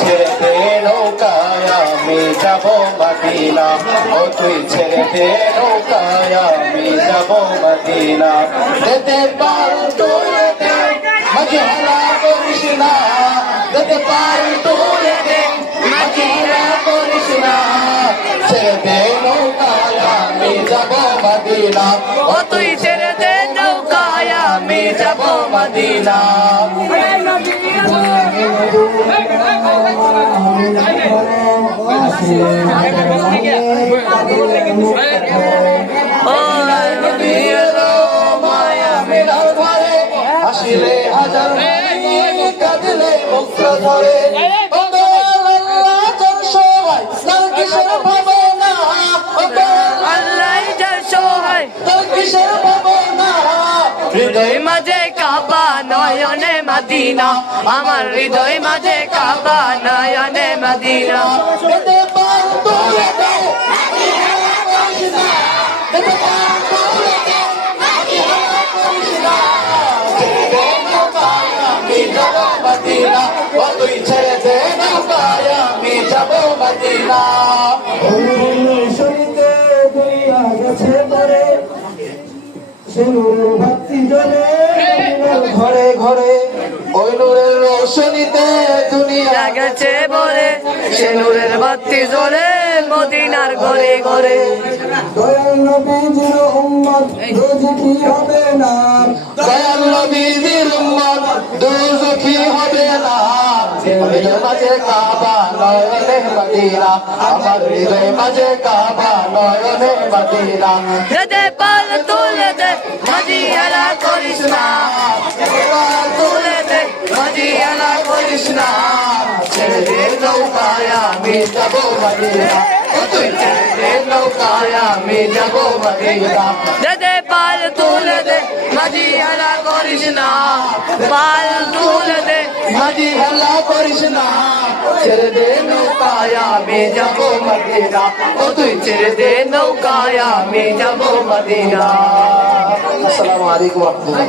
ছেড়ে দে নৌকায় আমি যাব মদিনা, ও তুই ছেড়ে দে নৌকায় আমি যাব মদিনা। যেতে পার তুলে দে মাঝে হেলা করিস না, যেতে পার তুলে দে মাঝে হেলা করিস না। ছেড়ে দে নৌকায় আমি যাব মদিনা, ও তুই ছেড়ে দে নৌকায় আমি যাব মদিনা। আসিলে হাজার কাঁদলে মুখ ধরে কিসের ভাবনা, আল্লাহ সহায় কিসের ভাবনা। হৃদয় মাঝে কাবা নয়নে মদিনা, আমার হৃদয় মাঝে কাবা নয়নে মদিনা। তুই ছেড়ে দে নৌকায় আমি যাব মদিনা। শরীরে দুনিয়া গেছে পরে, সে নূরের বাতি জ্বলে ঘরে ঘরে। ওই নূরের রোশনীতে দুনিয়া গেছে বলে, সে নূরের বাতি জ্বলে মদিনার ঘরে ঘরে। দয়াল নবীজির উম্মত দোজখী হবে না, দয়াল নবীজির উম্মত দোজখী হবে না। হৃদয় মাঝে কাবা নয়নে মদিনা, আমার হৃদয় মাঝে কাবা নয়নে মদিনা। যেতে পাল তুলে দে মাঝি হেলা করিস না, তুলে দে মাঝি হেলা করিস না। ছেড়ে দে নৌকায় আমি যাব মদিনা, তুই ছেড়ে দে নৌকায় আমি যাব মদিনা। যেতে পাল তুলে দে মাঝি হেলা করিস না, পাল তুলে দে মাঝি হেলা করিস না। ছেড়ে দে নৌকায় আমি যাব মদিনা, ও তুই ছেড়ে দে নৌকায় আমি যাব মদিনা। আসসালামু আলাইকুম ওয়া রাহমাতুল্লাহ।